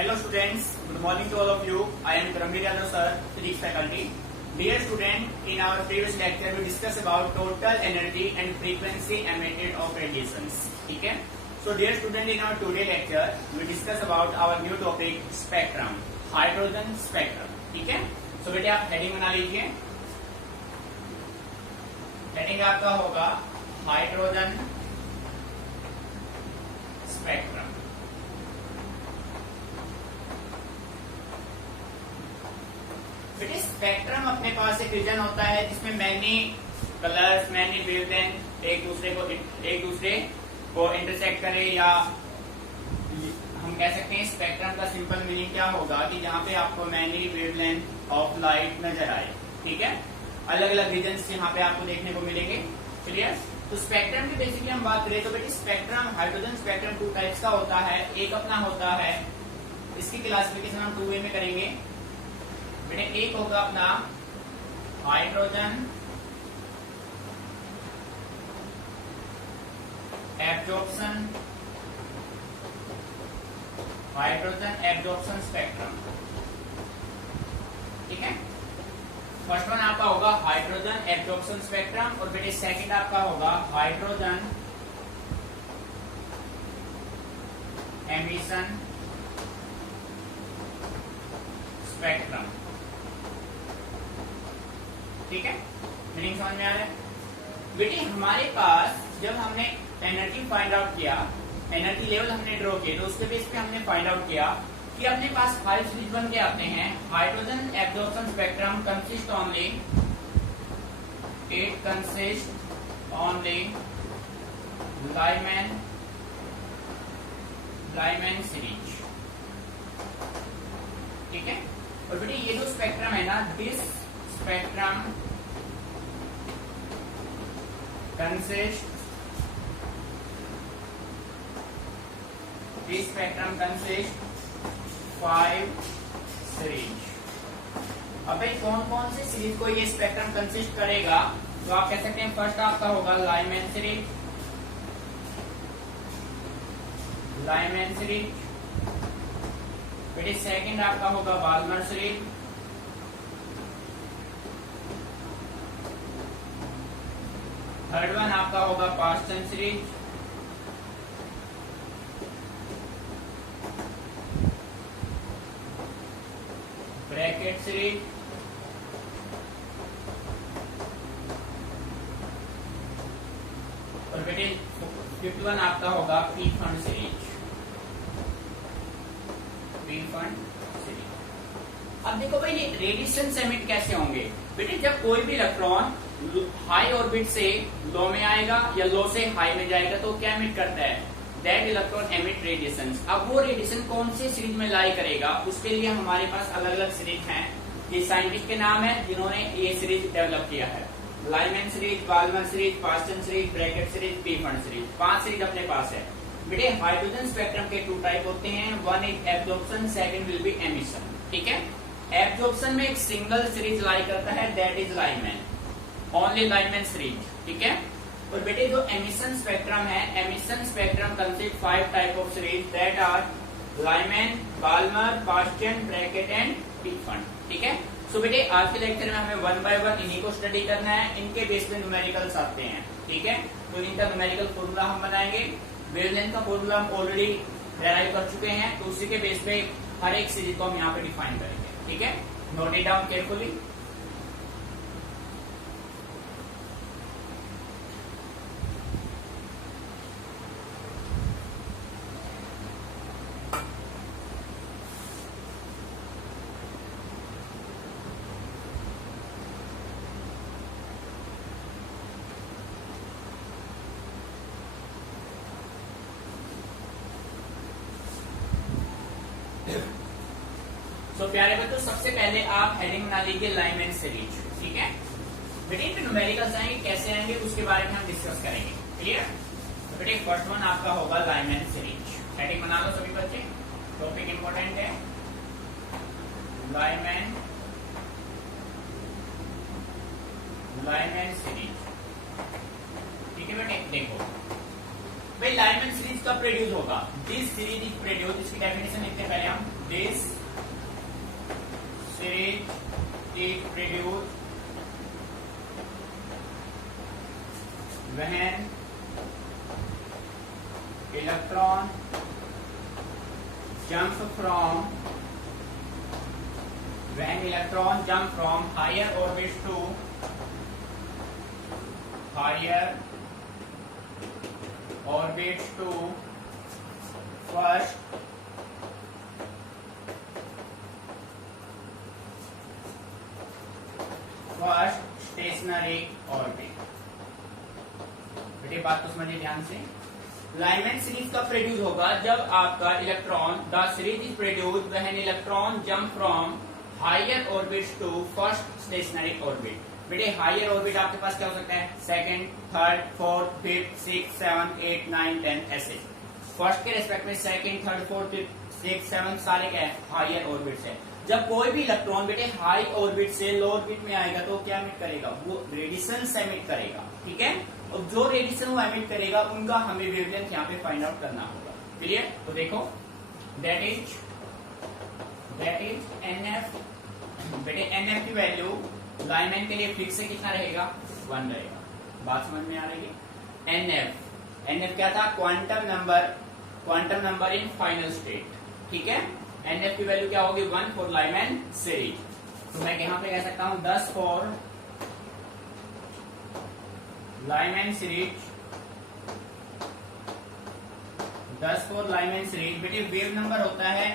Hello students, good morning to all of you. I am Karamveer Yadav sir, physics faculty. Dear student, in our previous lecture we discussed about total energy and frequency emitted of radiations. ठीक है? So dear student, in our today lecture we discuss about our new topic spectrum, hydrogen spectrum. ठीक है? So बेटे आप heading बना लीजिए. Heading आपका होगा हाइड्रोजन स्पेक्ट्रम. स्पेक्ट्रम अपने पास एक रीजन होता है जिसमें मैनी कलर्स, मैनी वेवलेंथ एक दूसरे को इंटरसेक्ट करे, या हम कह सकते हैं स्पेक्ट्रम का सिंपल मीनिंग क्या होगा कि जहाँ पे आपको मैनी वेवलेंथ ऑफ लाइट नजर आए. ठीक है, अलग अलग रीजन्स यहाँ पे आपको देखने को मिलेंगे. क्लियर? तो स्पेक्ट्रम की बेसिकली हम बात करें तो बेटी spectrum, hydrogen spectrum two types का होता है. एक अपना होता है, इसकी क्लासिफिकेशन हम 2 वे में करेंगे बेटे. एक होगा अपना hydrogen absorption, hydrogen absorption spectrum. ठीक है, फर्स्ट वन आपका होगा हाइड्रोजन एब्जॉर्प्शन स्पेक्ट्रम और बेटे सेकंड आपका होगा हाइड्रोजन एमिशन स्पेक्ट्रम. ठीक है, मीनिंग समझ में आ रहा है बेटी. हमारे पास जब हमने एनर्जी फाइंड आउट किया, एनर्जी लेवल हमने ड्रॉ किए, तो उसके बेस पे हमने फाइंड आउट किया कि अपने पास 5 सीरीज बन के आते हैं. Hydrogen absorption spectrum consist only Lyman series. ठीक है, और बेटे ये जो स्पेक्ट्रम है ना, दिस स्पेक्ट्रम कंसिस्ट 5 सीरीज. अब भाई कौन कौन से सीरीज को ये स्पेक्ट्रम कंसिस्ट करेगा, तो आप कह सकते हैं फर्स्ट आपका होगा लाइमैन सीरीज. बेटे सेकंड आपका होगा बाल्मर सीरीज. थर्ड वन आपका होगा पास्टन सीरीज. Brackett series. और बेटे फिफ्थ वन आपका होगा पी फंड सीरीज. अब देखो भाई ये रेडिएशन एमिट कैसे होंगे बेटे. जब कोई भी इलेक्ट्रॉन हाई ऑर्बिट से लो में आएगा या लो से हाई में जाएगा तो क्या एमिट करता है, दैट इलेक्ट्रॉन एमिट रेडिएशन. अब वो रेडिएशन कौन सी सीरीज में लाई करेगा, उसके लिए हमारे पास अलग अलग सीरीज हैं. ये साइंटिस्ट के नाम है जिन्होंने ये सीरीज डेवलप किया है. Lyman series, Balmer series, Paschen series, Brackett series, Pfund series. 5 series अपने पास है बेटे. हाइड्रोजन स्पेक्ट्रम के 2 टाइप होते हैं. One is absorption, second will be emission. ठीक है, एब्जॉर्प्शन में एक सिंगल सीरीज लाई करता है, that is Lyman, only Lyman series. ठीक है, और बेटे जो एमिशन स्पेक्ट्रम है, emission spectrum consist 5 type of series, that are Lyman, Balmer, Paschen, Brackett and Pfund. ठीक है, सो बेटे आज के लेक्चर में हमें 1 बाय 1 इन्हीं को स्टडी करना है. इनके बेस पे न्यूमेरिकल्स आते हैं. ठीक है, तो इनका न्यूमेरिकल फॉर्मूला हम बनाएंगे. वेवलेंथ का फॉर्मूला हम ऑलरेडी डेराइव कर चुके हैं, तो उसी के बेस पे हर एक सीरीज को हम यहाँ पे डिफाइन करेंगे. ठीक है, नोट इट डाउन केयरफुली. तो प्यारे बच्चों सबसे पहले आप हेडिंग बना लीजिए लाइमैन सीरीज. ठीक है बेटे, इनके न्यूमेरिकल्स आएंगे, कैसे आएंगे उसके बारे में हम डिस्कस करेंगे. क्लियर? तो बेटे फर्स्ट वन आपका होगा लाइमैन सीरीज. हेडिंग बना लो सभी बच्चे, टॉपिक इंपॉर्टेंट है. Lyman series. ठीक है बेटे, देखो भाई लाइमैन सीरीज कब प्रोड्यूस होगा? दिस सीरीज इज प्रोड्यूस, इसकी डेफिनेशन लिखते हैं पहले हम। This series is produce when electron jump from higher orbits to first stationary orbit। बेटे बात तो समझिए ध्यान से। लाइमैन सीरीज कब प्रोड्यूस होगा? जब आपका electron, the series is produce when electron jump from higher orbits to first stationary orbit. बेटे हायर ऑर्बिट आपके पास क्या हो सकता है? Second, third, fourth, fifth, six, seven, 8, 9, 10 ऐसे। फर्स्ट के रेस्पेक्ट में second, third, fourth, fifth, six, seven सारे क्या है? हायर ऑर्बिट्स है। जब कोई भी इलेक्ट्रॉन बेटे हाई ऑर्बिट से लो ऑर्बिट में आएगा तो क्या एमिट करेगा? वो रेडिएशन एमिट करेगा, ठीक है। और जो रेडिएशन वो एमिट करेगा उनका हमें वेवलेंथ यहाँ पे फाइंड आउट करना होगा। क्लियर? तो देखो दैट इज NF। बेटे NF की वैल्यू लाइमैन के लिए फिक्स है, कितना रहेगा? 1 रहेगा। बात समझ में आ रही है? NF क्या था? Quantum number in final state, ठीक है। NF की वैल्यू क्या होगी? 1 फॉर लाइमैन सीरीज। तो मैं यहाँ पे कह सकता हूँ 10 for Lyman series, 10 for Lyman series. बेटे वेव नंबर होता है,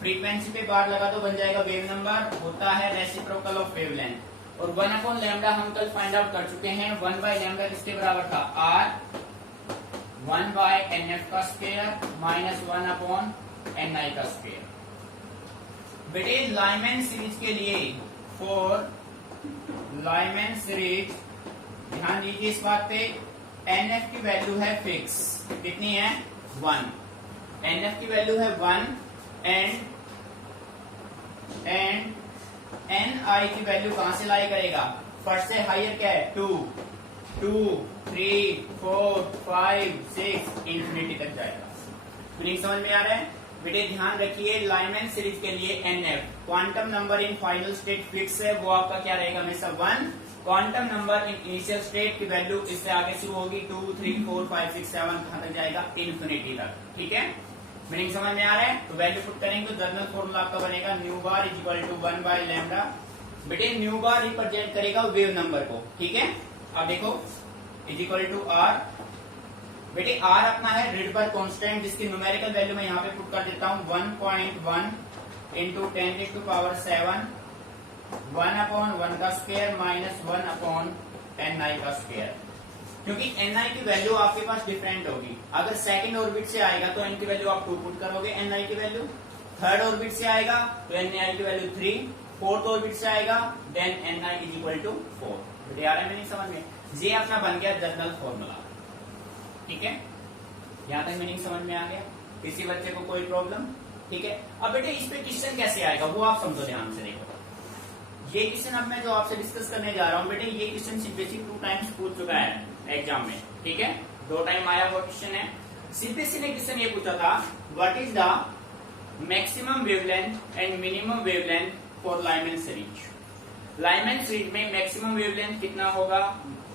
फ्रीक्वेंसी पे बार लगा तो बन जाएगा वेव नंबर, होता है रेसिप्रोकल ऑफ वेवलेंथ। और 1/λ हम कल फाइंड आउट कर चुके हैं। 1/λ किसके बराबर था? R 1/NF का स्क्वायर माइनस 1/NI का स्क्वायर। बेटे लाइमैन सीरीज के लिए, फॉर लाइमैन सीरीज ध्यान दीजिए इस बात पे, NF की वैल्यू है फिक्स, कितनी है? 1। NF की वैल्यू है 1 एंड NI की वैल्यू कहां से लाई करेगा? फर्स्ट से हायर क्या है? 2, 3, 4, 5, 6 इंफिनिटी तक जाएगा। मीनिंग समझ में आ रहा है? बेटे ध्यान रखिए लाइमैन सीरीज के लिए NF quantum number in final state fix है, वो आपका क्या रहेगा? हमेशा 1। Quantum number in initial state की वैल्यू इससे आगे शुरू होगी 2, 3, 4, 5, 6, 7 कहां तक जाएगा? इन्फिनिटी तक, ठीक है। मीनिंग समझ में आ रहा है? तो वैल्यू पुट करेंगे तो जनरल फॉर्मूला आपका बनेगा nu bar is equal to 1/λ। बेटे न्यू बार रिप्रेजेंट करेगा वेव नंबर को, ठीक है। अब देखो इज इक्वल टू R। बेटे R अपना है रिडबर्ग कांस्टेंट, जिसकी न्यूमेरिकल वैल्यू मैं यहाँ पे पुट कर देता हूँ 1.1 इंटू 10⁷, 1/1 का स्क्वायर माइनस 1/NI का स्क्वायर। क्योंकि NI की वैल्यू आपके पास डिफरेंट होगी। अगर सेकंड ऑर्बिट से आएगा तो N की वैल्यू आप 2 पुट करोगे, NI की वैल्यू। थर्ड ऑर्बिट से आएगा तो NI की वैल्यू 3, फोर्थ ऑर्बिट से आएगा then NI is equal to 4। बेटे आ रहा है? नहीं समझ में? ये अपना बन गया जनरल फॉर्मूला, ठीक है। यहां तक मीनिंग समझ में आ गया? किसी बच्चे को कोई प्रॉब्लम? ठीक है। अब बेटे इस पे क्वेश्चन कैसे आएगा वो आप समझो ध्यान से। देखो ये क्वेश्चन अब मैं जो आपसे डिस्कस करने जा रहा हूँ बेटे, ये क्वेश्चन सीबीएसई 2 टाइम्स पूछ चुका है एग्जाम में, ठीक है। 2 टाइम आया वो क्वेश्चन है। सीबीएसई ने क्वेश्चन ये पूछा था, what is the maximum wavelength and minimum wavelength for Lyman series. Lyman series में मैक्सिमम वेवलेंथ कितना होगा,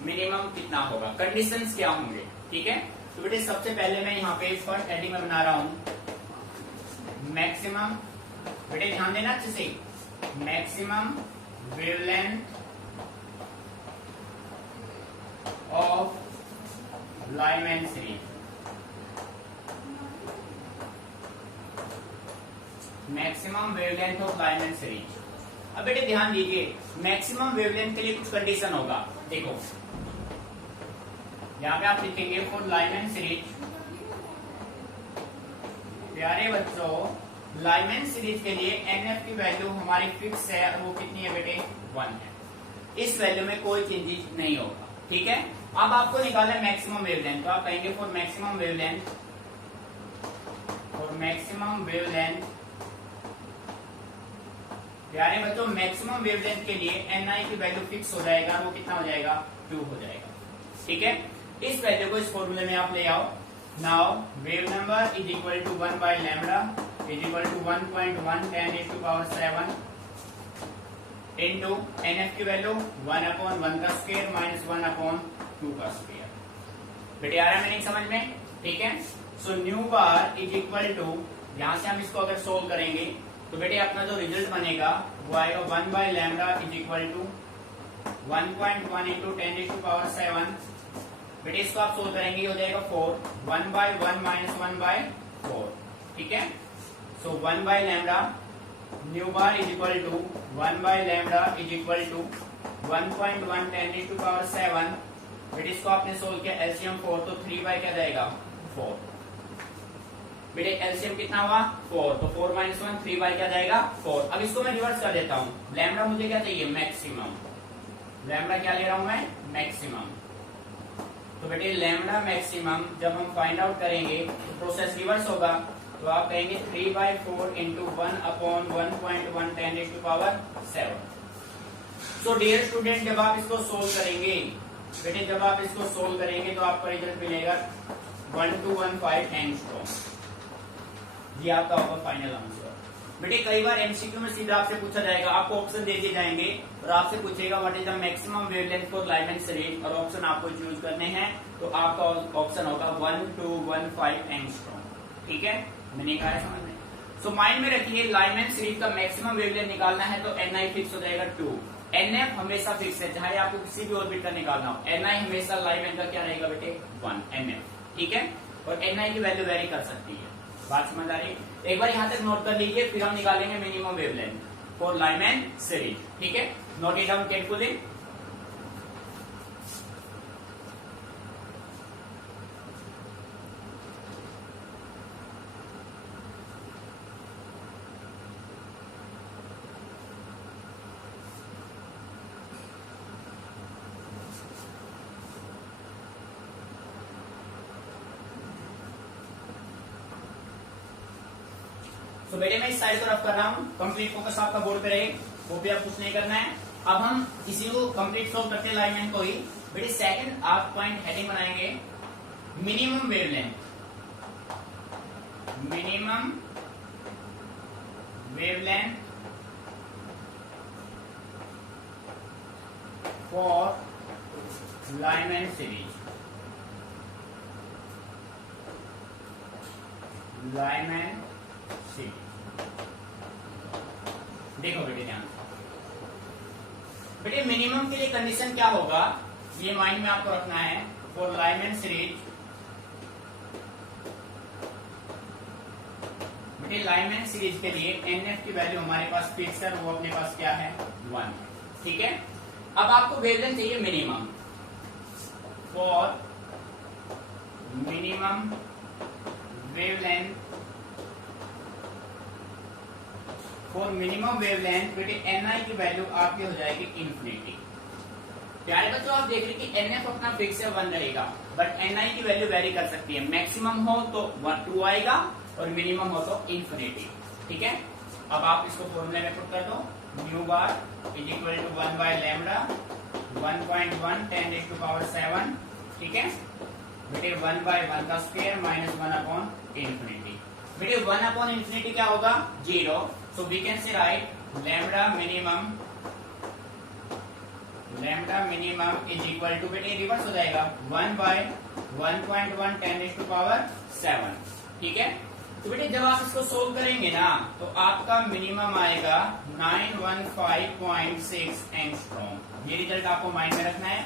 मिनिमम कितना होगा, कंडीशंस क्या होंगे, ठीक है। तो बेटे सबसे पहले मैं यहाँ पे फर्स्ट हेडिंग में बना रहा हूं मैक्सिमम। बेटे ध्यान देना अच्छे से, maximum wavelength of Lyman series. Maximum wavelength of Lyman series. अब बेटे ध्यान दीजिए, मैक्सिमम वेवलेंथ के लिए कुछ कंडीशन होगा। देखो यहां पे आप लिखेंगे फॉर लाइमैन सीरीज। प्यारे बच्चों, लाइमैन सीरीज के लिए NF की वैल्यू हमारी फिक्स है और वो कितनी है बेटे? 1 है। इस वैल्यू में कोई चेंजेस नहीं होगा, ठीक है। अब आपको निकालना है मैक्सिमम वेवलेंथ, तो आप कहेंगे for maximum wavelength, for maximum wavelength. प्यारे बच्चों, मैक्सिमम वेवलेंथ के लिए NI की वैल्यू फिक्स हो जाएगा, वो कितना हो जाएगा? 2 हो जाएगा, ठीक है। इस वैल्यू को इस फॉर्मूले में आप ले आओ। Now wave number is equal to 1 by lambda is equal to 1.110⁷ into N F की वैल्यू 1/1 का स्क्वायर माइनस 1/2 का स्क्वायर। बेटे आ रहा है मीनिंग समझ में? ठीक है। So nu bar is equal to, यहां से हम इसको अगर सोल्व करेंगे तो बेटे अपना जो रिजल्ट बनेगा वो आएगा 1 by lambda is equal to 1.1 into 10⁷। बेटे इसको आप सोल्व करेंगे हो जाएगा 4, 1/1 माइनस 1/4। ठीक है। So 1 by lambda nu bar is equal to 1 by lambda is equal to 1.1 10⁷। बेटे इसको आपने सोल्व किया एलसीएम 4, तो 3 बाय क्या जाएगा 4। बेटे एलसीएम कितना हुआ 4, तो 4 माइनस 1 3 बाय क्या जाएगा 4। अब इसको मैं रिवर्स कर देता हूं। लैम्डा मुझे क्या चाहिए मैक्सिमम, लैम्डा क्या ले रहा हूं मैं मैक्सिमम। तो बेटे लैम्डा मैक्सिमम जब हम फाइंड आउट करेंगे तो प्रोसेस रिवर्स होगा, तो आप कहेंगे 3/4 इंटू 1/1.1 10⁷। सो डियर स्टूडेंट जब आप इसको सोल्व करेंगे बेटे, जब आप इसको सोल्व करेंगे तो आपका रिजल्ट मिलेगा 1215 एंगस्ट्रॉम। ये आपका होगा फाइनल आंसर। बेटे कई बार एमसीक्यू में सीधा आपसे पूछा जाएगा, आपको ऑप्शन दे दिए जाएंगे और आपसे पूछेगा what is the maximum wavelength for Lyman series, और ऑप्शन आपको चूज करने हैं। तो आपका ऑप्शन होगा 1215 एंगस्ट्रॉम। ठीक है, मैंने कहा है समझ में। सो माइंड में रखिए लाइमन सीरीज का मैक्सिमम वेवलेंथ निकालना है तो एनआई फिक्स हो जाएगा 2, एनएफ हमेशा फिक्स है, चाहे आपको किसी भी ऑर्बिट का निकालना हो। एनआई हमेशा लाइमन का क्या रहेगा बेटे 1 एनएफ। ठीक है, और एनआई की वैल्यू वेरी कर सकती है। बात समझ आ रही है? एक बार यहां तक नोट कर लीजिए, फिर हम निकालेंगे minimum wavelength for Lyman series. ठीक है, नोट इट डाउन केयरफुली। तो बेटे मैं इस साइड को रफ कर रहा हूं, कंप्लीट फोकस आपका बोर्ड पे रहे, वो भी आप कुछ नहीं करना है। अब हम इसी को कंप्लीट सोल्व करते हैं लाइनमेंट को ही। बेटे सेकंड आप पॉइंट हेडिंग बनाएंगे minimum wavelength, minimum wavelength for Lyman series, Lyman series. देखो बेटे ध्यान से, बेटे मिनिमम के लिए कंडीशन क्या होगा ये माइंड में आपको रखना है। फॉर लाइमन सीरीज, बेटे लाइमन सीरीज के लिए एनएफ की वैल्यू हमारे पास फिक्स है, वो अपने पास क्या है 1। ठीक है, अब आपको वेवलेंथ चाहिए minimum. For minimum wavelength, for minimum wavelength बेटे एनआई की वैल्यू आपकी हो जाएगी इन्फिनिटी। प्यारे बच्चों आप देख रहे कि एनएफ अपना फिक्स है 1 रहेगा, बट एनआई की वैल्यू वेरी कर सकती है। मैक्सिमम हो तो 2 आएगा और मिनिमम हो तो इन्फिनिटी। ठीक है, अब आप इसको फॉर्मूले में पुट कर दो, nu bar is equal to 1 by lambda 1.1 10⁷। ठीक है बेटे 1/1 का स्क्वायर माइनस 1/इन्फिनिटी। बेटे 1/इन्फिनिटी क्या होगा 0। So we can say right lambda minimum is equal to, बेटे रिवर्स हो जाएगा 1/1.1 10⁷। ठीक है, तो बेटे जब आप इसको सोल्व करेंगे ना तो आपका मिनिमम आएगा 915.6 एंगस्ट्रॉम। ये रिजल्ट आपको माइंड में रखना है।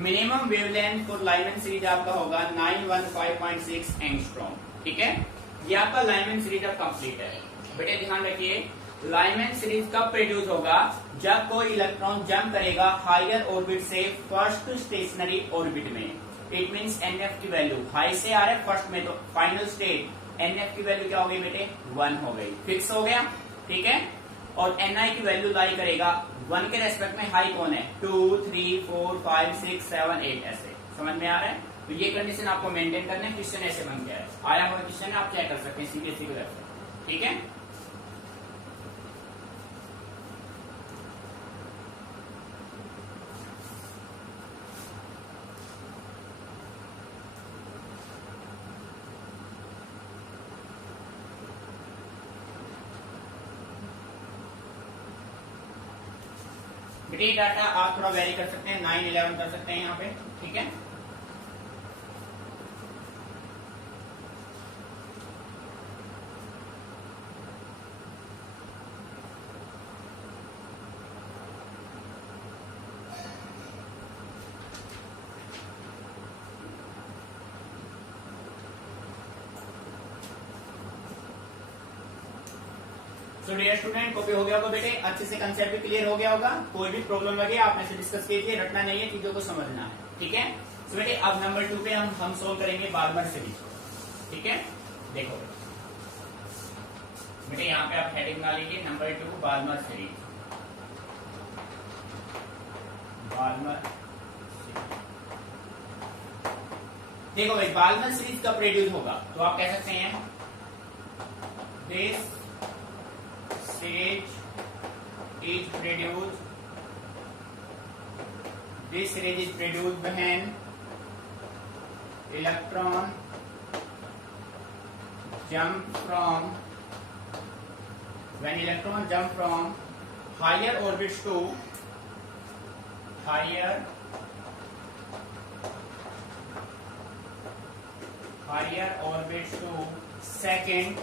Minimum wavelength for Lyman series आपका होगा 915.6 एंगस्ट्रॉम। ठीक है, ये आपका लाइमन सीरीज अब कंप्लीट है। बेटे ध्यान रखिए लाइमन सीरीज कब प्रोड्यूस होगा, जब कोई इलेक्ट्रॉन जंप करेगा हायर ऑर्बिट से फर्स्ट स्टेशनरी ऑर्बिट में। इट मींस एनएफ की वैल्यू हाई से आ रहा है फर्स्ट में, तो फाइनल स्टेट एनएफ की वैल्यू क्या हो गई बेटे 1 हो गई, फिक्स हो गया। ठीक है, और एनआई की वैल्यू लाई करेगा 1 के रेस्पेक्ट में। हाई कौन है 2 3 4 5 6 7 8 ऐसे। समझ में आ रहा है? तो ये कंडीशन आपको मेंटेन करना है। क्वेश्चन ऐसे बन गया है, आया हुआ क्वेश्चन आप चेक कर सकते हैं सीबीएसई की तरफ से। ठीक है, बेटे ये डाटा आप थोड़ा वेरी कर सकते हैं, 9, 11 कर सकते हैं यहाँ पे, ठीक है। तो डियर स्टूडेंट, कॉपी हो गया होगा बेटे, अच्छे से कंसेप्ट भी क्लियर हो गया होगा। कोई भी प्रॉब्लम लगे आप में से डिस्कस कीजिए, रटना नहीं है, चीजों को समझना है, ठीक है। तो बेटे अब नंबर 2 पे हम सोल्व करेंगे बार्मर सीरीज, ठीक है। देखो बेटे यहाँ पे आप हेडिंग बना लीजिए, नंबर 2 बार्मर सीरीज, बार्मर। देखो भाई, बार्मर सीरीज कब प्रोड्यूस होगा, तो आप कह सकते हैं this series is produced, this series is produced when electron jump from higher orbits to higher orbits to second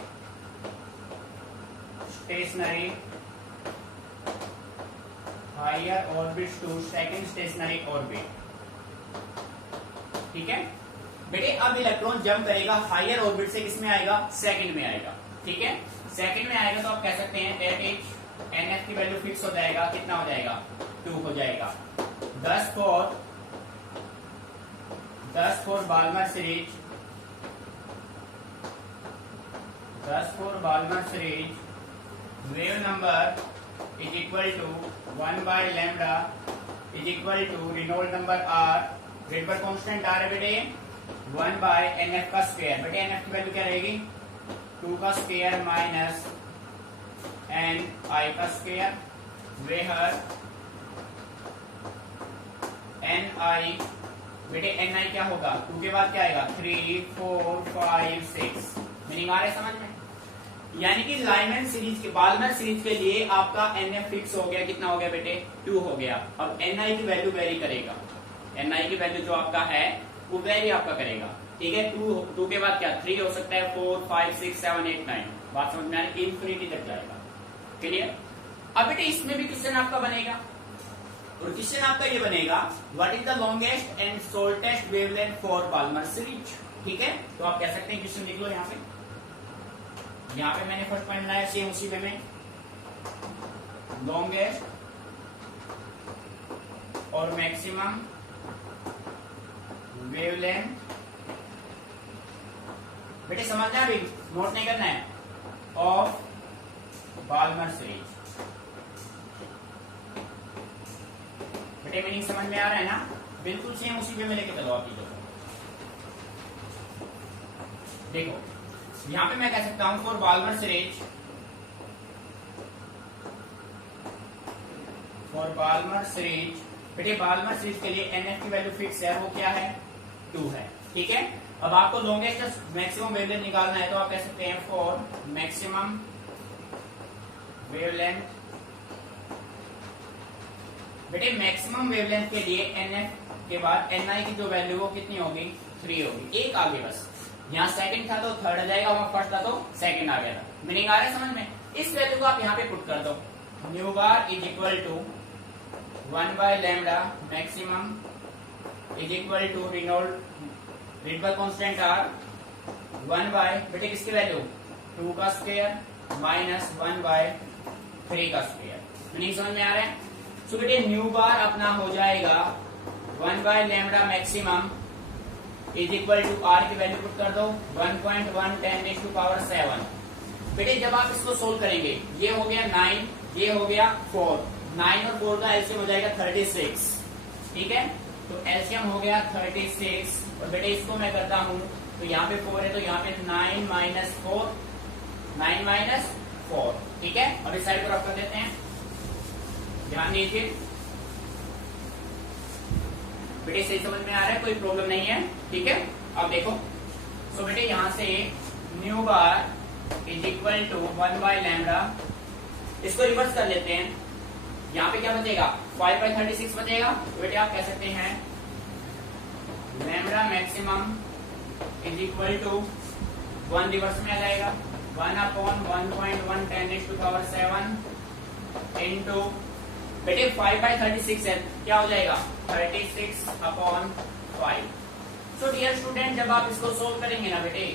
stationary, higher orbits to second stationary orbit, ठीक है बेटे। अब इलेक्ट्रॉन जंप करेगा हायर ऑर्बिट से, किसमें आएगा, सेकंड में आएगा, ठीक है। सेकंड में आएगा तो आप कह सकते हैं दैट इज एनएफ की वैल्यू फिक्स हो जाएगा, कितना हो जाएगा, 2 हो जाएगा। 10 for Barmer series, 10 for Barmer series wave number is equal to 1 by lambda is equal to Reynolds number R, Rydberg constant R है बेटे 1 by NF का स्क्वायर। बेटे NF की वैल्यू क्या रहेगी, 2 का स्क्वायर माइनस NI का स्क्वायर, वेहर NI, बेटे NI क्या होगा, 2 के बाद क्या आएगा, 3, 4, 5, 6। मीनिंग आ रहा है समझ में। यानी कि लाइमैन सीरीज के, बार्मर सीरीज के लिए आपका NF फिक्स हो गया, कितना हो गया बेटे, 2 हो गया। अब NI की वैल्यू वेरी करेगा, NI की वैल्यू जो आपका है वो वेरी आपका करेगा, ठीक है। 2 के बाद क्या, 3 हो सकता है, 4, 5, 6, 7, 8, 9, बात समझ में आ रही, इंफिनिटी तक जाएगा, क्लियर। अब बेटे इसमें भी क्वेश्चन आपका बनेगा, और क्वेश्चन आपका ये बनेगा what is the longest and shortest wavelength for Barmer series, ठीक है। तो आप कह सकते हैं, क्वेश्चन लिख लो यहाँ पे, यहाँ पे मैंने फर्स्ट पॉइंट बनाया सेम उसी वे में, लॉन्गेस्ट और मैक्सिमम वेवलेंथ। बेटे समझना, अभी नोट नहीं करना है, ऑफ बार्मर सीरीज। बेटे मीनिंग समझ में आ रहा है ना, बिल्कुल सेम उसी वे में लेके चलो आप चीजों को। देखो यहां पे मैं कह सकता हूं for Barmer series, for Barmer series, बेटे बार्मर सीरीज के लिए एनएफ की वैल्यू फिक्स है, वो क्या है, 2 है, ठीक है। अब आपको लॉन्गेस्ट मैक्सिमम वेवलेंथ निकालना है, तो आप कह सकते हैं फॉर मैक्सिमम वेवलेंथ। बेटे मैक्सिमम वेवलेंथ के लिए एनएफ के बाद एनआई की जो वैल्यू वो कितनी होगी, 3 होगी, एक आगे बस। यहाँ सेकंड था तो थर्ड आ जाएगा, वहां फर्स्ट था तो सेकंड आ गया था। मीनिंग आ रहा है समझ में। इस वैल्यू को आप यहाँ पे पुट कर दो, nu bar is equal to 1 by lambda maximum is equal to Rydberg constant R 1 by, बेटे किसकी वैल्यू, 2 का स्क्वायर माइनस 1 बाय 3 का स्क्वायर। मीनिंग समझ में आ रहा है। सो बेटे न्यू बार अपना हो जाएगा 1 by lambda maximum is equal to R की वैल्यू पुट कर दो 1.110⁻⁷। बेटे जब आप इसको सोल्व करेंगे, ये हो गया 9, ये हो गया 4, 9 और 4 का एलसीएम हो जाएगा 36, ठीक है। तो एलसीएम हो गया 36, और बेटे इसको मैं करता हूं तो यहाँ पे 4 है तो यहाँ पे 9 माइनस 4, ठीक है। अब इस साइड पर रख कर देते हैं, ध्यान दीजिए बेटे, सही समझ में आ रहा है, कोई प्रॉब्लम नहीं है, ठीक है। अब देखो, सो बेटे यहां से nu bar is equal to 1 by lambda, इसको रिवर्स कर लेते हैं। यहाँ पे क्या बचेगा 5/36 बचेगा। तो बेटे आप कह सकते हैं lambda maximum is equal to 1 reverse में आ जाएगा 1/1.1 10⁻⁷ इंटू बेटे 5/36 है, क्या हो जाएगा 36/5। सो डियर स्टूडेंट, जब आप इसको सोल्व करेंगे ना बेटे,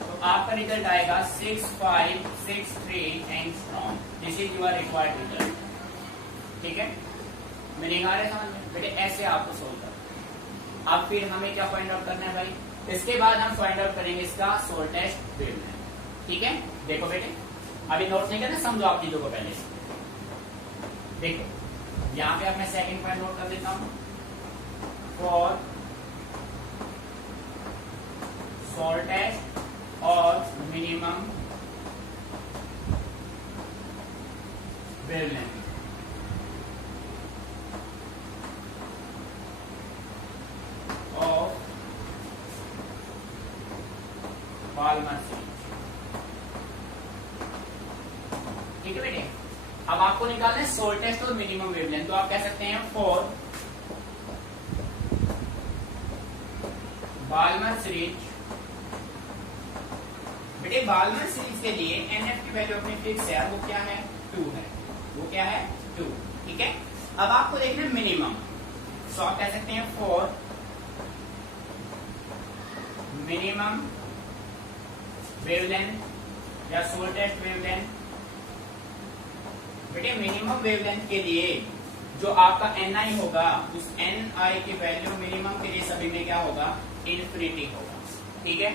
तो आपका रिजल्ट आएगा 6563 angstrom. This is your required result. ठीक है, मीनिंग आ रहा है समझ में बेटे? ऐसे आपको सोल्व करना। अब फिर हमें क्या फाइंड आउट करना है भाई? इसके बाद हम फाइंड आउट करेंगे इसका शॉर्टेस्ट वेवलेंथ। ठीक है, देखो बेटे, अभी नोट नहीं करना, समझो आप चीजों को पहले से। देखो यहां पे अब मैं सेकंड पॉइंट नोट कर देता हूं, फॉर शॉर्टेस्ट और minimum wavelength of Balmer series. ठीक है बेटे, अब आपको निकालना है शॉर्टेस्ट और मिनिमम वेवलेंथ। तो आप कह सकते हैं फॉर बाल्मर सीरीज। बेटे बाल्मर सीरीज के लिए एनएफ की वैल्यू अपनी फिक्स है, वो क्या है 2 है। वो क्या है 2। ठीक है, अब आपको देखना है मिनिमम। सो आप कह सकते हैं फॉर मिनिमम वेवलेंथ या शॉर्टेस्ट वेवलेंथ। बेटे मिनिमम वेवलेंथ के लिए जो आपका ni होगा, उस ni की वैल्यू मिनिमम के लिए सभी में क्या होगा, इन्फिनिटी होगा। ठीक है,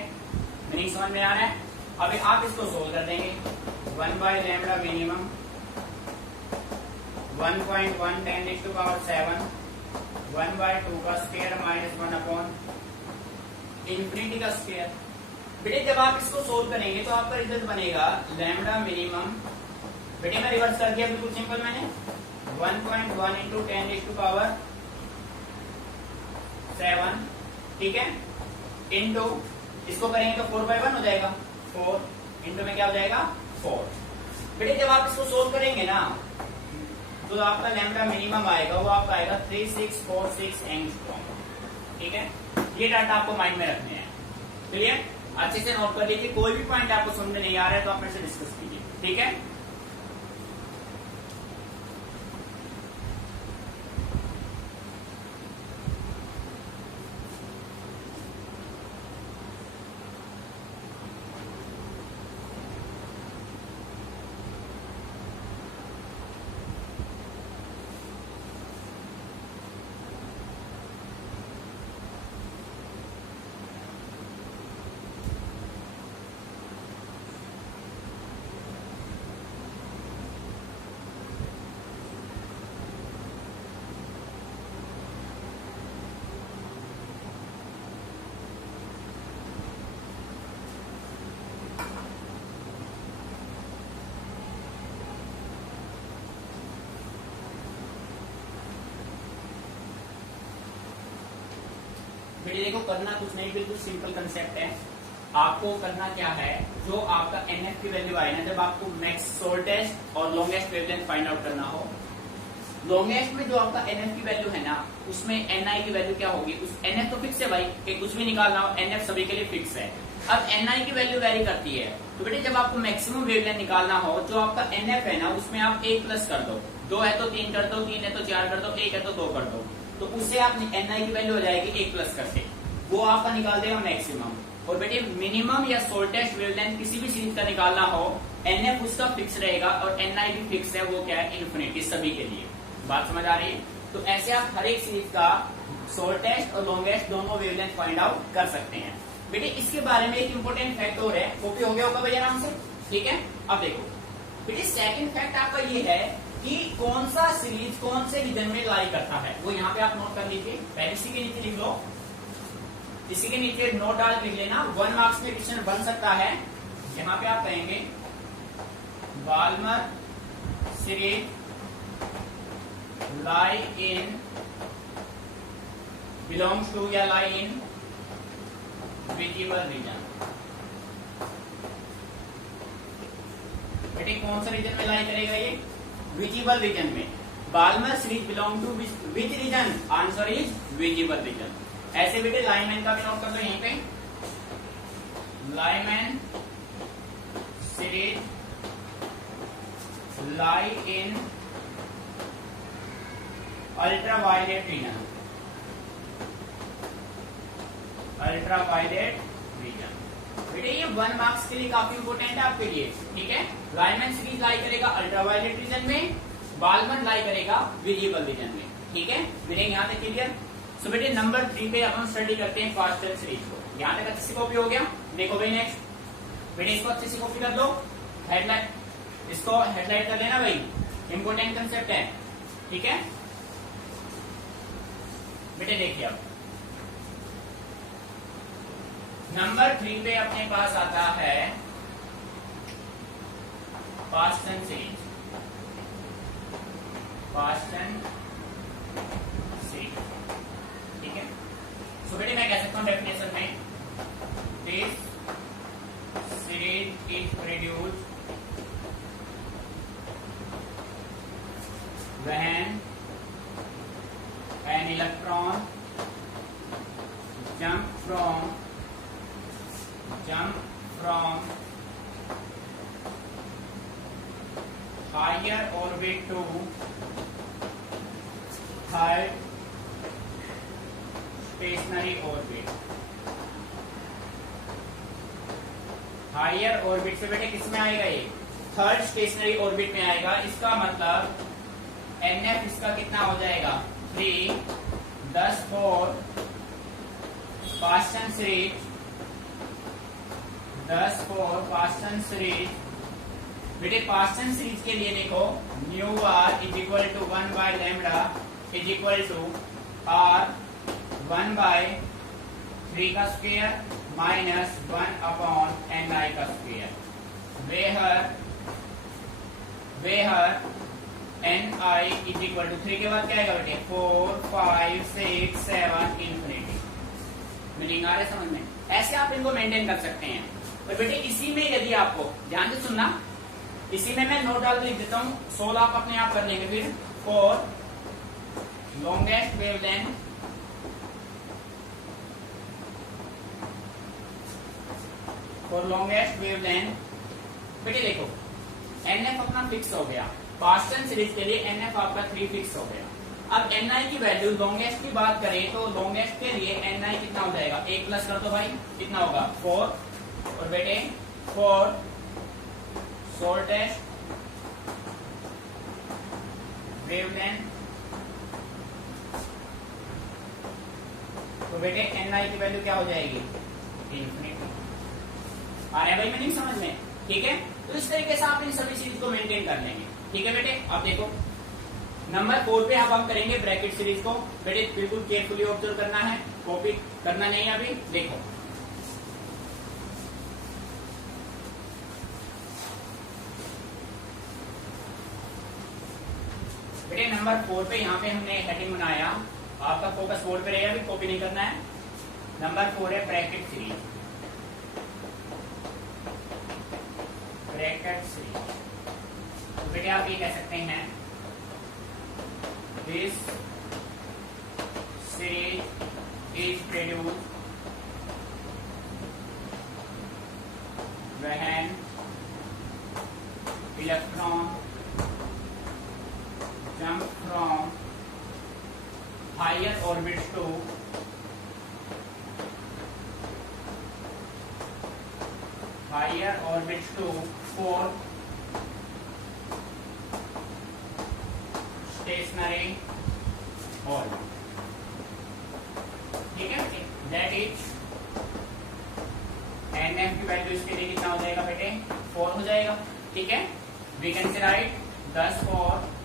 मीनिंग समझ में आ रहा है? अभी आप इसको सोल्व कर देंगे 1/λ मिनिमम 1.1 10⁻⁷ 1/2 का स्क्वायर माइनस 1/∞ का स्क्वायर। बेटे जब आप इसको सोल्व करेंगे तो आपका रिजल्ट बनेगा लैम्डा मिनिमम। बेटे मैं रिवर्स कर दिया, बिल्कुल सिंपल मैंने 1.1 इंटू 10⁻⁷। ठीक है, इंटू इसको करेंगे तो 4/1 हो जाएगा। 4 इंटू में क्या हो जाएगा 4। बेटे जब आप इसको सोल्व करेंगे ना, तो आपका लैम्डा मिनिमम आएगा, वो आपका आएगा 3646 एंगस्ट्रॉम। ठीक है, ये डाटा आपको माइंड में रखने हैं। क्लियर? अच्छे से नोट कर लीजिए। कोई भी पॉइंट आपको समझ में नहीं आ रहा है तो आप मेरे से डिस्कस कीजिए। ठीक है, बेटे देखो करना कुछ नहीं, बिल्कुल सिंपल कंसेप्ट है। आपको करना क्या है, जो आपका एनएफ की वैल्यू आए ना, जब आपको मैक्स शॉर्टेस्ट और लॉन्गेस्ट वेवलेंथ फाइंड आउट करना हो, लॉन्गेस्ट में जो आपका एनएफ की वैल्यू है ना, उसमें एनआई की वैल्यू क्या होगी, उस एनएफ तो फिक्स है भाई, कि कुछ भी निकालना हो एनएफ सभी के लिए फिक्स है। अब एनआई की वैल्यू वेरी करती है, तो बेटे जब आपको मैक्सिमम वेवलेंथ निकालना हो, जो आपका एनएफ है ना, उसमें आप 1 प्लस कर दो, 2 है तो 3 कर दो, 3 है तो 4 कर दो, 1 है तो 2 कर दो, तो उससे आप एनआई की वैल्यू हो जाएगी 1 प्लस करके, वो आपका निकाल देगा मैक्सिमम। और बेटे मिनिमम या शॉर्टेस्ट वेवलेंथ किसी भी सीरीज का निकालना हो, एनएफ उसका फिक्स रहेगा और एनआई भी फिक्स है, वो क्या है इन्फिनिटी सभी के लिए। बात समझ आ रही है? तो ऐसे आप हर एक सीरीज का शॉर्टेस्ट और लॉन्गेस्ट दोनों वेवलेंथ फाइंड आउट कर सकते हैं। बेटे इसके बारे में एक इंपॉर्टेंट फैक्ट और है, कॉपी हो गया होगा भैया आराम से। ठीक है, अब देखो बेटे सेकंड फैक्ट आपका ये है कि कौन सा सीरीज कौन से रीजन में लाई करता है, वो यहाँ पे आप नोट कर लीजिए। पहले इसी के नीचे लिख लो, इसी के नीचे नोट डाल लिख लेना, 1 मार्क्स में क्वेश्चन बन सकता है। यहाँ पे आप कहेंगे Balmer series lie in belongs to या लाई इन विजिबल रीजन। बेटे कौन सा रीजन में लाई करेगा ये, विजिबल रीजन में। Balmer series belong to which region? Answer is visible region. ऐसे बेटे लाइमैन का भी नोट कर दो यहीं पे, लाइमैन सीरीज लाई इन अल्ट्रावायलेट रीजन, अल्ट्रावायलेट रीजन। बेटे ये 1 मार्क्स के लिए काफी इंपोर्टेंट है आपके लिए, ठीक है। लाइमैन सीरीज लाई करेगा अल्ट्रावायलेट रीजन में, बाल्मर लाई करेगा विजिबल रीजन में, ठीक है। बेटे यहाँ तक क्लियर। सो बेटे नंबर 3 पे अब हम स्टडी करते हैं फास्टन सीरीज को। यहाँ तक अच्छे से कॉपी हो गया। देखो भाई नेक्स्ट, बेटे इसको अच्छे से कॉपी कर दो, हेडलाइट, इसको हेडलाइट कर लेना भाई, इंपोर्टेंट कंसेप्ट है, ठीक है। बेटे देखिए अब नंबर 3 पे अपने पास आता है फास्टन सीरीज, फास्टन सीरीज, ठीक है। सो बेटे मैं कह सकता हूं डेफिनेशन में, this series is produced when an electron jump from higher orbit to third stationary orbit। Higher orbit से बेटे किस में आएगा? ये थर्ड स्टेशनरी ऑर्बिट में आएगा। इसका मतलब NF इसका कितना हो जाएगा? 3 10 4 फास्टन सीरीज, 10 4 फास्टन सीरीज। बेटे फास्टन सीरीज के लिए देखो nu R is equal to 1 by lambda is equal to R 1 by 3 का स्क्वायर माइनस 1 अपॉन ni का square, where ni is equal to 3 के बाद क्या आएगा बेटे? 4 5 6 7 इंफिनिटी। मीनिंग आ रहा है समझ में? ऐसे आप इनको मेंटेन कर सकते हैं। और बेटे इसी में यदि आपको ध्यान से सुनना, इसी में मैं नोट डाल के लिख देता हूं, 16 आप अपने आप कर लेंगे। फिर फॉर लॉन्गेस्ट वेवलेंथ बेटे देखो NF अपना फिक्स हो गया, फास्टन सीरीज के लिए NF आपका 3 फिक्स हो गया। अब Ni की वैल्यू लॉन्गेस्ट की बात करें तो लॉन्गेस्ट के लिए Ni कितना हो जाएगा? 1 प्लस कर दो भाई, कितना होगा? 4। और बेटे 4 शॉर्टेस्ट वेवलेंथ, तो बेटे Ni की वैल्यू क्या हो जाएगी? इंफिनिटी। आ रहा है भाई मीनिंग समझ में? ठीक है। तो इस तरीके से आप इन सभी चीज को मेंटेन कर लेंगे, ठीक है बेटे। अब देखो नंबर 4 पे अब हम करेंगे ब्रैकेट सीरीज को। बेटे बिल्कुल केयरफुली ऑब्जर्व करना है, कॉपी करना नहीं है अभी। देखो बेटे नंबर 4 पे यहाँ पे हमने हेडिंग बनाया, आपका फोकस बोर्ड पे रहेगा, अभी कॉपी नहीं करना है। नंबर 4 है ब्रैकेट सीरीज, ब्रैकेट सीरीज। तो बेटे आप ये कह सकते हैं this series is produced when electron jump from higher orbits to fourth stationary orbit, ठीक है। दैट इज NF की वैल्यू इसके लिए कितना हो जाएगा बेटे? 4 हो जाएगा, ठीक है। We can say write 10 4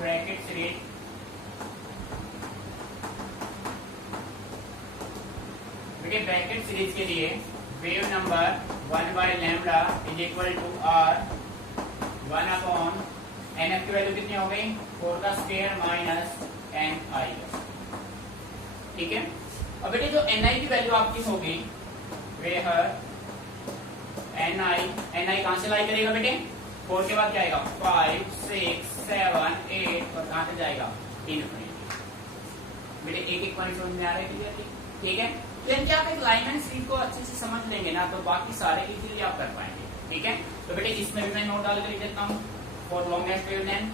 bracket series बेटे ब्रैकेट सीरीज के लिए wave number 1 by lambda is equal to R 1 upon NF की वैल्यू कितनी हो गई? 4 का स्क्वायर माइनस ni, ठीक है। अब बेटे जो ni की वैल्यू आपकी होगी वेहर ni कहां से लाई करेगा बेटे? 4 के बाद क्या आएगा 5 6 7 8 और कहां तक जाएगा इनफिनिटी। बेटे एक एक पॉइंट समझ में आ रहा है क्लियरली? ठीक है, यानी कि आप एक लाइन एंड सीरीज को अच्छे से समझ लेंगे ना तो बाकी सारे इजीली आप कर पाएंगे। ठीक है, तो बेटे इसमें भी मैं नोट डाल कर लिख देता हूं for longest wavelength,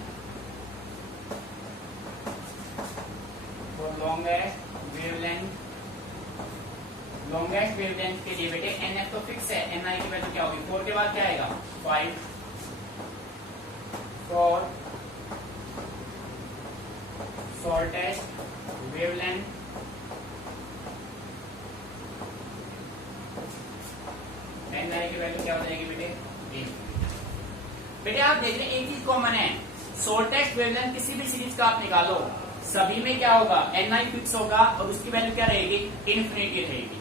for longest wavelength के लिए बेटे NF तो फिक्स है, NI की वैल्यू क्या होगी 4 के बाद क्या आएगा 5 फॉर शॉर्टेस्ट वेवलेंथ, NI की वैल्यू क्या हो जाएगी बेटे बेटे आप देख रहे हैं एक चीज कॉमन है, शॉर्टेस्ट वेवलेंथ किसी भी सीरीज का आप निकालो सभी में क्या होगा NI फिक्स होगा और उसकी वैल्यू क्या रहेगी इन्फिनिटी रहेगी।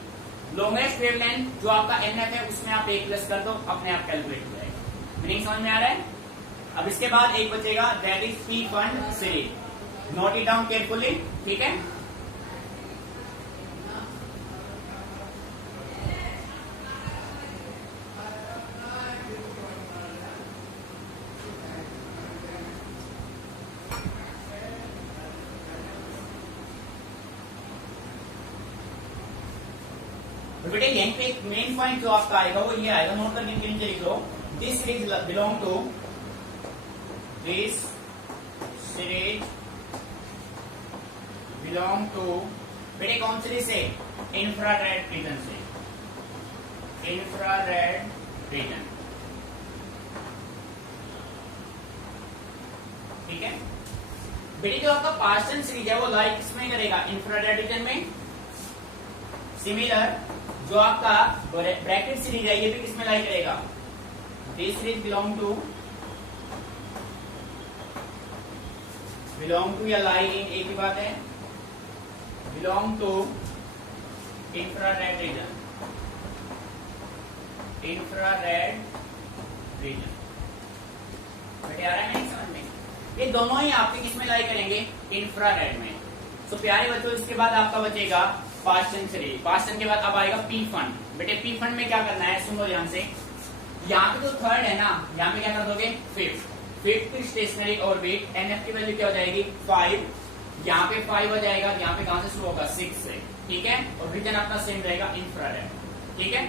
लॉन्गेस्ट वेवलेंथ जो आपका NF है उसमें आप 1 प्लस कर दो अपने आप कैलकुलेट हो जाएगा। मीनिंग समझ में आ रहा है? अब इसके बाद एक बचेगा that is P fund series, note it down carefully. ठीक है, तो बेटे यहीं पे एक मेन पॉइंट जो आपका आएगा वो ये आएगा, नोट करके नीचे लिख लो दिस सीरीज बिलोंग टू बेटे कौन सीरीज से इंफ्रारेड रीजन से, इंफ्रारेड रीजन। ठीक है बेटे जो आपका पार्सन सीरीज है वो लाइक किसमें करेगा इंफ्रारेड रीजन में। सिमिलर जो आपका ब्रैकेट सीरीज है ये भी किसमें लाई करेगा, दिस सीरीज बिलोंग टू या लाई इन एक ही बात है, belong to infrared region, infrared region. बेटे आ रहा है नहीं समझ में? ये दोनों ही आपके किसमें लाई करेंगे इंफ्रारेड में। तो प्यारे बच्चों इसके बाद आपका बचेगा पार्सन सीरीज, पार्सन के बाद अब आएगा पी फंड। बेटे पी फंड में क्या करना है सुनो ध्यान से, यहाँ पे जो थर्ड है ना यहाँ पे क्या कर दोगे फिफ्थ स्टेशनरी ऑर्बिट, NF की वैल्यू क्या हो जाएगी 5, यहाँ पे 5 हो जाएगा, यहाँ पे कहां से शुरू होगा 6 से। ठीक है, और रीजन अपना सेम रहेगा इंफ्रारेड। ठीक है,